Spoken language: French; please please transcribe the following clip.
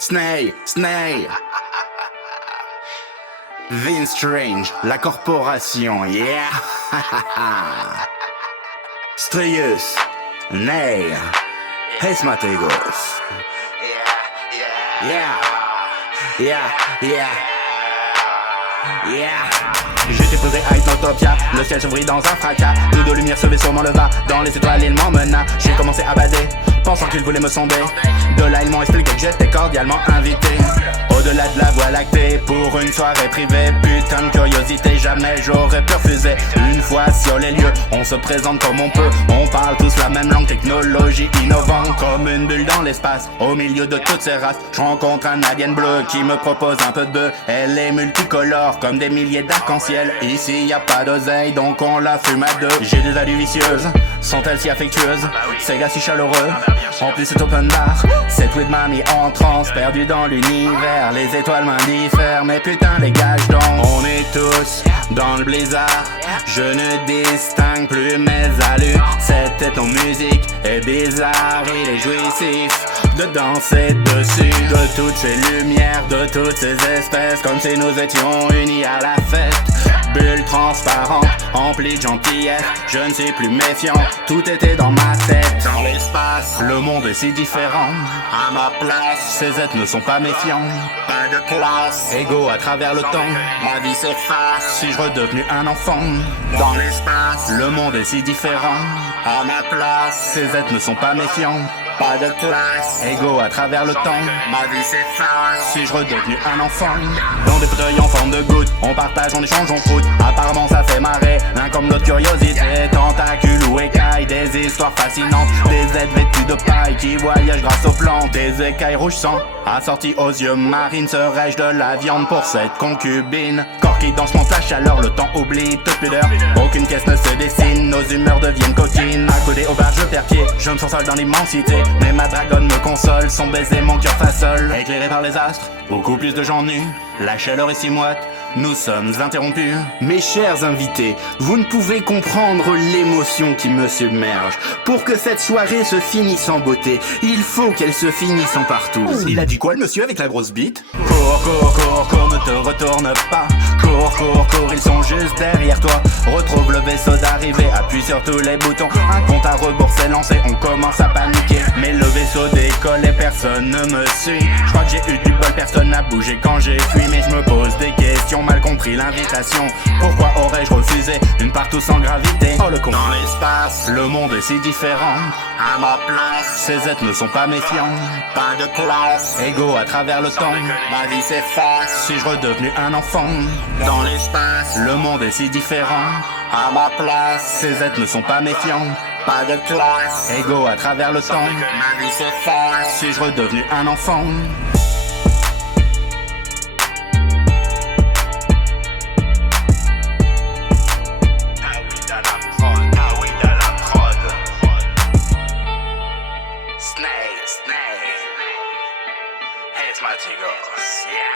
Snake. Vince Strange, la corporation, yeah. Strius, Nay, Hesmategos. Yeah. J'étais posé à Hypnotopia, le ciel s'ouvrit dans un fracas. Tout de lumière se vaisseau m'enleva, dans les étoiles il m'emmena. J'ai commencé à bader, pensant qu'il voulait me sonder. De là ils m'ont expliqué que j'étais cordialement invité au-delà de la voie lactée, pour une soirée privée. Putain de curiosité, jamais j'aurais pu refuser. Une fois sur les lieux, on se présente comme on peut. On parle tous la même langue, technologie innovante. Comme une bulle dans l'espace, au milieu de toutes ces races. Je rencontre un alien bleu qui me propose un peu de bœuf. Elle est multicolore, comme des milliers d'arcs-en-ciel. Ici y a pas d'oseille, donc on la fume à deux. J'ai des allures vicieuses, sont-elles si affectueuses? Ces gars si chaleureux, en plus c'est open bar. Cette weed m'a mis en transe, perdu dans l'univers. Les étoiles m'indiffèrent, mais putain les gars je danse. On est tous dans le blizzard, je ne distingue plus mes allures. Cette ton musique est bizarre, il est jouissif de danser dessus. De toutes ces lumières, de toutes ces espèces, comme si nous étions unis à la fête. Bulle transparente, emplie de gentillesse, je ne suis plus méfiant, tout était dans ma tête. Dans l'espace, le monde est si différent. À ma place, ces êtres ne sont pas méfiants. Pas de classe, égaux à travers le temps. Ma vie s'efface si je redevenu un enfant. Dans l'espace, le monde est si différent. À ma place, ces êtres ne sont pas méfiants. Pas de classe, égaux à travers le temps. Ma vie s'efface si je redevenu un enfant. Dans des fauteuils en forme de goutte, on partage, on échange, on fout. Apparemment ça fait marrer, l'un comme l'autre curiosité. Tentacules ou écailles, des histoires fascinantes. Des êtres vêtus de paille qui voyagent grâce aux plantes. Des écailles rouges sang, assorties aux yeux marines. Serais-je de la viande pour cette concubine? Corps qui danse monte la chaleur, le temps oublie toute pudeur. Aucune caisse ne se dessine, nos humeurs deviennent coquines. Accolé au bar je perds pied, je me sens seul dans l'immensité. Mais ma dragonne me console, son baiser mon cœur façole. Éclairé par les astres, beaucoup plus de gens nus. La chaleur est si moite, nous sommes interrompus. Mes chers invités, vous ne pouvez comprendre l'émotion qui me submerge. Pour que cette soirée se finisse en beauté, il faut qu'elle se finisse en partouze. Il a dit quoi le monsieur avec la grosse bite? Cours, ne te retourne pas. Cours, ils sont juste derrière toi. Retrouve le vaisseau d'arrivée, appuie sur tous les boutons. Un compte à rebours s'est lancé, on commence à paniquer. Mais le vaisseau décolle et personne ne me suit. Je crois que j'ai eu du bol, personne n'a bougé quand j'ai fui. Mais je me pose des questions, mal compris l'invitation. Pourquoi aurais-je refusé une partout sans gravité? Oh le con. Dans l'espace, le monde est si différent. À ma place, ces êtres ne sont pas méfiants. Pas de classe, égaux à travers le temps. Ma vie s'efface si je redevenu un enfant. Dans l'espace, le monde est si différent. À ma place, ces êtres ne sont pas méfiants. Pas de classe, égaux à travers le temps. Ma vie s'efface si je redevenu un enfant. Snake. Hesmategos, yeah.